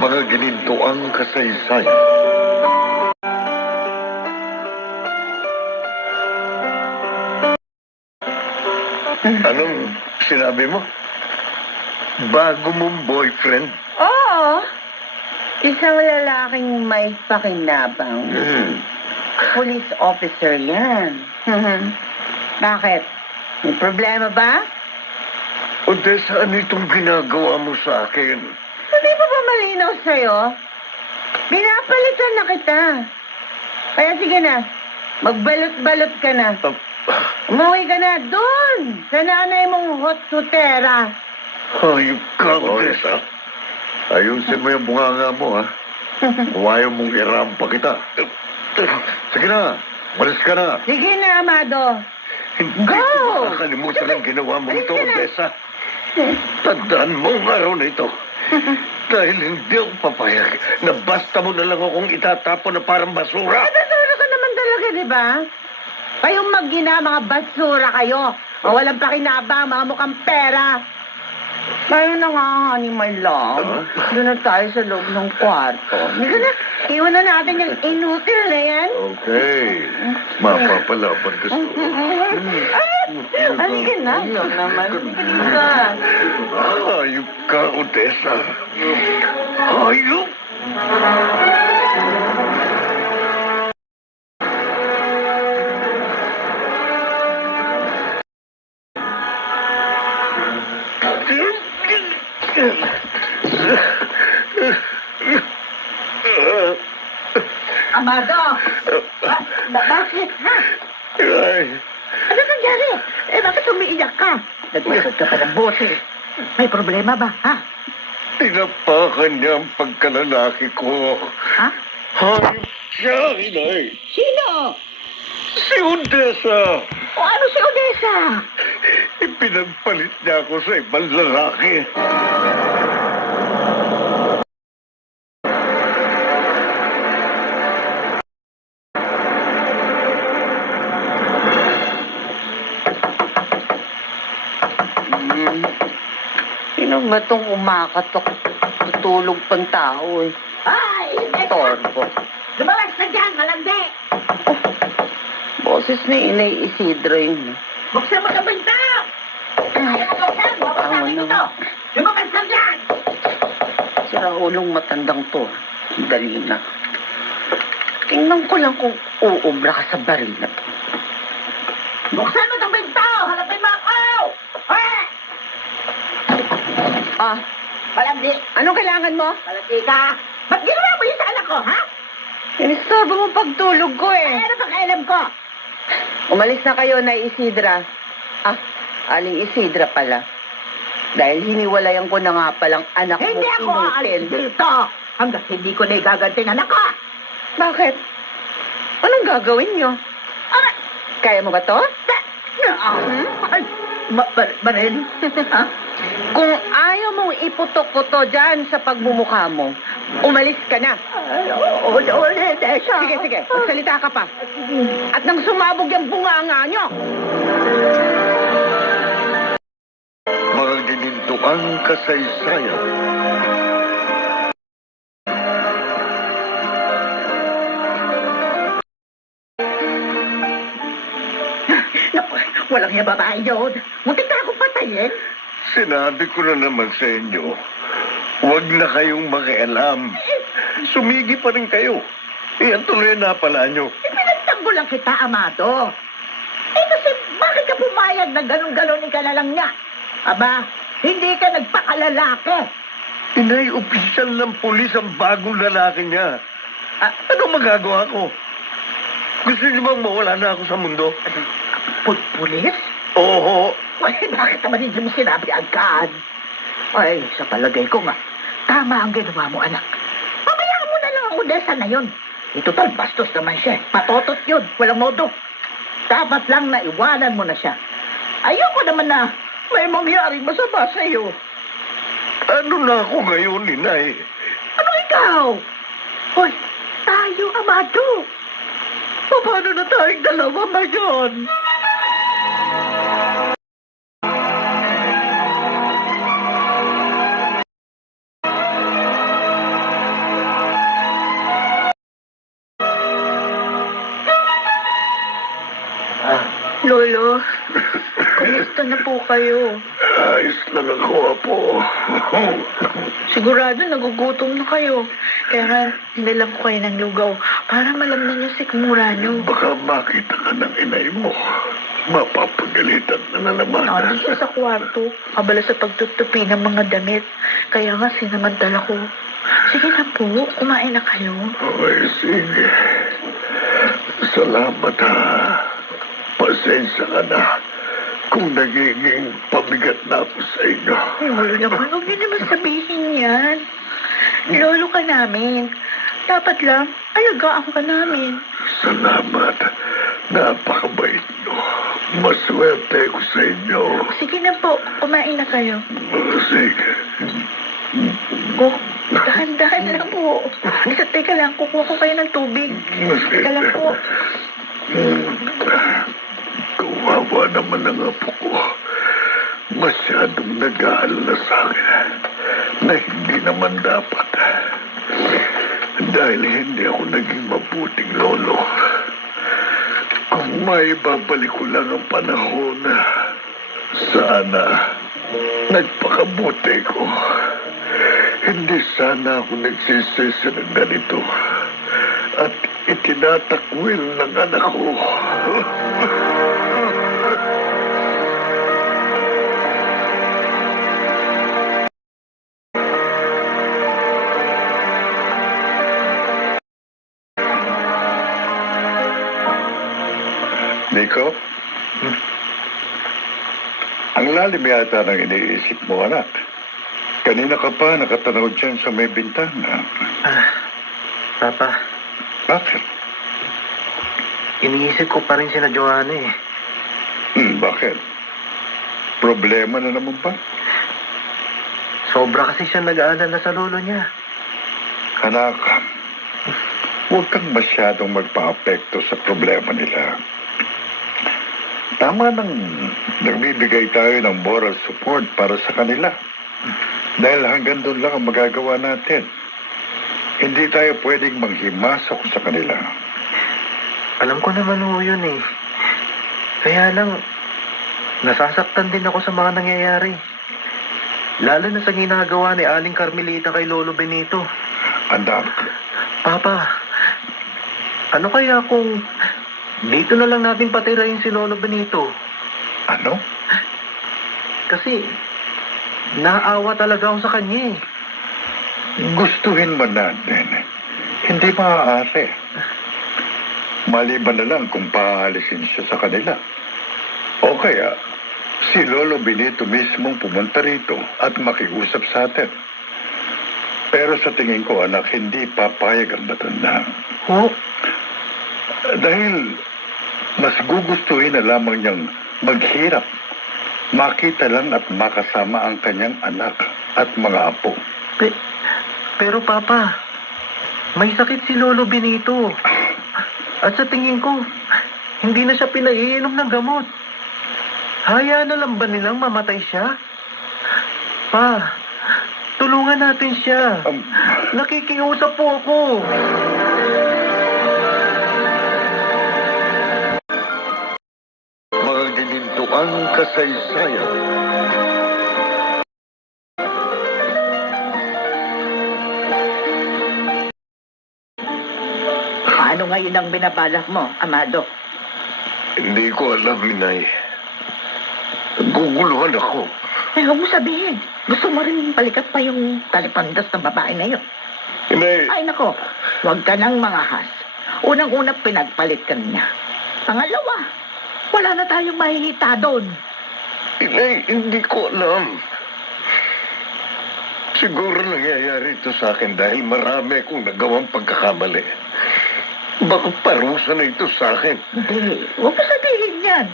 Mga ginintuang kasaysayan. Anong sinabi mo? Bago mong boyfriend? Oo. Isang lalaking may pakinabang. Police officer yan. Bakit? May problema ba? Odessa, ano itong ginagawa mo sa akin? Hindi pa ba malinaw sa'yo? Pinapalitan na kita. Kaya sige na, magbalot-balot ka na. Umuwi ka na doon sa nanay mong hot sutera. Hayop ka, Odessa. Ayusin mo yung bunganga mo, ha? Huwayo mong irampa kita. Sige na, malis ka na. Sige na, Amado. Hindi Go! ko makakalimutan ang ginawa mo ito, Odessa. Tandaan mo ang araw na ito. Dahil hindi ako papayag na basta mo na lang akong itatapon na parang basura. Basura ka naman talaga, di ba? Kayong mag-ina, mga basura kayo. O walang pakinabang, mga mukhang pera. Tayo na nga, honey, my love. Doon na tayo sa loob ng kwarto. Hindi na, iwan na natin yung inutil na yan. Okay. Mapapalaban ka sa Halika na. Ayun naman. Hayop ka, Odessa. Hayop! Amado! Bakit, ha? Ay, Ano nangyari? Bakit umiiyak ka? Nagpasod ka pa ng boses. May problema ba, ha? tinapakan niya ang pagkalalaki ko. Ha? Hayop siya, inay. Sino? Si Odessa. O ano si Odessa? Ipinagpalit niya ako sa ibang lalaki. Sino ba itong umakatok? Tutulog pang tao eh. Ay! Torbo. Lumalas na dyan, malandi! Boses ni Inay Isidro yun. Buksan mo sa banta! Ayaw mo buksan! Babasahin ito! Lumalas na dyan! Sira ulong matandang to. Dali na. Tingnan ko lang kung uubra ka sa baril na to. Buksan mo sa banta! Halapin mo ako! Ah, Malandi. Anong kailangan mo? Malandi ka. Ba't ginawa mo yun sa anak ko, ha? Inistorbo mo pagtulog ko eh. Ay, ano pa kailam ko? Umalis na kayo na Isidra. Ah, Aling Isidra pala. Dahil hiniwalayan ko na nga palang anak mo. Hindi ako aalis dito hanggang hindi ko na igaganting anak ko. Bakit? Anong gagawin nyo? Kaya mo ba to? Baril? Ha? Kung ayaw mong iputok ko to dyan sa pagmumukha mo, umalis ka na. Oo, Odessa. Sige, magsalita ka pa. At nang sumabog yung bunganga nyo. Mga ginintuang kasaysayan. Naku, walang yung babae yun. Muntik na akong patayin. Sinabi ko na naman sa inyo, huwag na kayong makialam. Sumigi pa rin kayo. Iyan tuloy na pala nyo. Pinagtanggol lang kita, Amado. Kasi bakit ka pumayag na ganun-ganunin ka na lang niya? Aba, hindi ka nagpakalalaki. Inay, opisyal ng pulis ang bagong lalaki niya. Ano magagawa ko? Gusto niyo bang mawala na ako sa mundo? Pulis? Oo. Ay, bakit naman hindi mo sinabi agad? Ay, sa palagay ko nga, tama ang ginawa mo, anak. Pabayaan mo na lang ang Odessa na yun. Total, bastos naman siya. Patotot yun, walang modo. Dapat lang na iwanan mo na siya. Ayoko naman na may mangyaring masama sa'yo. Ano na ako ngayon, Inay? Ano ikaw? Hoy, tayo, Amado. Paano na tayong dalawa ngayon? Lolo, kumusta na po kayo? Ayos lang ako, Apo. Sigurado nagugutom na kayo. Kaya nga, nilang ko kayo ng lugaw para malamnan niyo si Murano. Baka makita ka ng inay mo. Mapapagalitan na naman. Nandun siya sa kwarto, abala sa pagtutupi ng mga damit. Kaya nga sinamantala ko. Sige na po, kumain na kayo. Okay, sige. Salamat, ha. Pasensya ka na kung nagiging pabigat na ako sa inyo. Lolo naman, huwag niyo naman sabihin yan. Lolo ka namin. Dapat lang, alagaan ka namin. Salamat. Napakabait nyo. Maswerte ko sa inyo. Sige na po, kumain na kayo. Sige. Oh, dahan-dahan lang po. Teka lang, kukuha ko kayo ng tubig. Teka lang po. Kawawa naman ang apo ko. Masyadong nag-aalala sa akin na hindi naman dapat. Dahil hindi ako naging mabuting lolo. Kung may babalik ko lang ang panahon, sana nagpakabuti ko. Hindi sana ako nagsisisi ng ganito at itinatakwil ng anak ko. Nico? Ang lalim yata ng iniisip mo, anak. Kanina ka pa nakatanaw dyan sa may bintana. Papa, Bakit? iniisip ko pa rin si na Joanna eh. Bakit? Problema na naman ba? Sobra kasi siya nag-aalala sa lolo niya. Anak, huwag kang masyadong magpa-apekto sa problema nila. Tama nang nagbibigay tayo ng moral support para sa kanila. Dahil hanggang doon lang ang magagawa natin. Hindi tayo pwedeng manghimasok sa kanila. Alam ko naman ho yun eh. Kaya lang, nasasaktan din ako sa mga nangyayari. Lalo na sa ginagawa ni Aling Carmelita kay Lolo Benito. Anak, Papa, ano kaya kung dito na lang natin patirahin si Lolo Benito? ano? Kasi naawa talaga ako sa kanya eh. Gustuhin man natin. Hindi maaari. Maliban na lang kung paalisin siya sa kanila. O kaya, si Lolo Benito mismong pumunta rito at makiusap sa atin. Pero sa tingin ko, anak, hindi papayag ang matanda. Ho? Dahil mas gugustuhin na lamang niyang maghirap, makita lang at makasama ang kanyang anak at mga apo. Pero Papa, may sakit si Lolo Benito. At sa tingin ko, hindi na siya pinaiinom ng gamot. Hayaan na lang ba nilang mamatay siya? Pa, tulungan natin siya. Nakikiusap po ako. Mga ginintuang kasaysayan. Ano ngayon ang binabalak mo, Amado? Hindi ko alam, Inay. Guguluhan ako. Eh, huwag mo sabihin. Gusto mo rin balikat pa yung talipandas ng babae na yun. Inay, Ay, nako. Huwag ka nang mangahas. Unang-una, pinagpalit ka niya. Pangalawa, wala na tayong mahihita doon. Inay, hindi ko alam. Siguro nangyayari ito sa akin dahil marami akong nagawang pagkakamali. Baka parusa na ito sa akin. Hindi, huwag mo sabihin yan.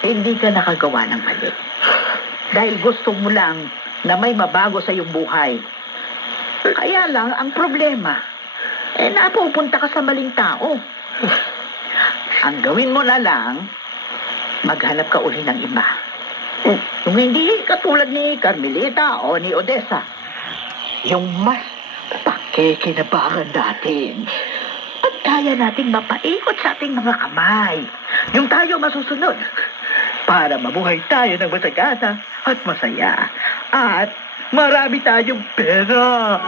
Hindi ka nakagawa ng mali. Dahil gusto mo lang na may mabago sa iyong buhay. Kaya lang, ang problema, napupunta ka sa maling tao. Ang gawin mo na lang, maghanap ka uli ng iba. Yung hindi katulad ni Carmelita o ni Odessa. Yung mas pakikinabangan natin. At kaya nating mapaikot sa ating mga kamay. yung tayo masusunod. Para mabuhay tayo ng masagana at masaya. At marami tayong pera.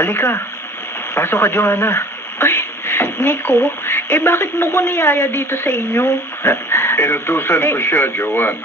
Halika. Pasok ka, Joanna. Ay, Nico, bakit mo ko niyaya dito sa inyo? Inutusan ko siya, Joan.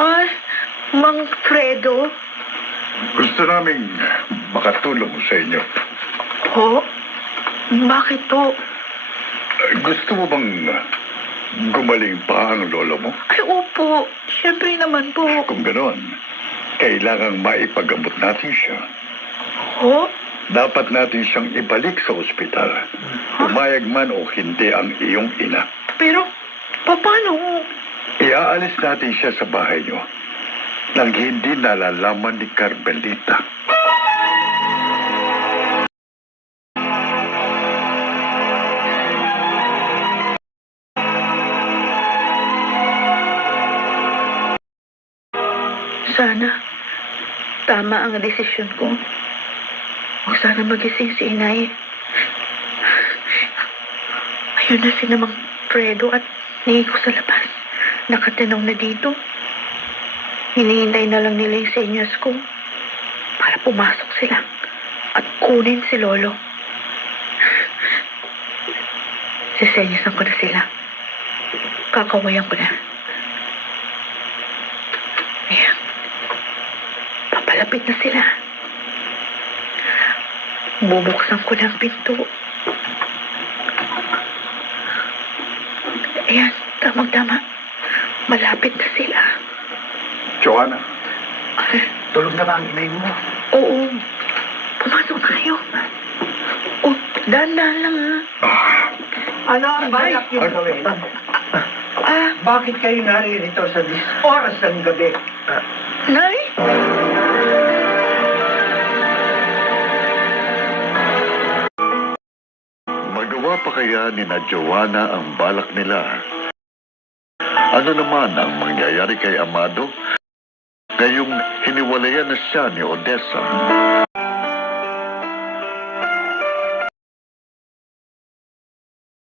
Ay, Mang Fredo? Gusto naming makatulong sa inyo. Ho? Bakit to? Gusto mo bang gumaling pa ang lolo mo? Ay, opo. Siyempre naman po. Kung ganoon, kailangang maipagamot natin siya. Ho? Dapat natin siyang ibalik sa ospital. Pumayag man o hindi ang iyong ina. Pero, paano? Iaalis natin siya sa bahay niyo nang hindi nalalaman ni Carmelita. Sana, tama ang desisyon ko. O sana magising si inay. Ayun na si Mang Fredo at Nico sa labas. Nakatanaw na dito. Hinihintay na lang nila yung senyas ko para pumasok sila at kunin si Lolo. Sisenyasan ko na sila. Kakawayan ko na. Ayan. Papalapit na sila. Bubuksan ko ng pinto. Ayan, tamang-tama. Malapit na sila. Joanna, Tulog na ba ang inay mo? Oo. Pumasok tayo. Oh, dahan-dahan lang Ano ang balak yung gawin? Bakit kayo naririto sa oras ng gabi? Nay? Magawa pa kaya ni na Joanna ang balak nila? Ano naman ang mangyayari kay Amado ngayong hiniwalayan na siya ni Odessa?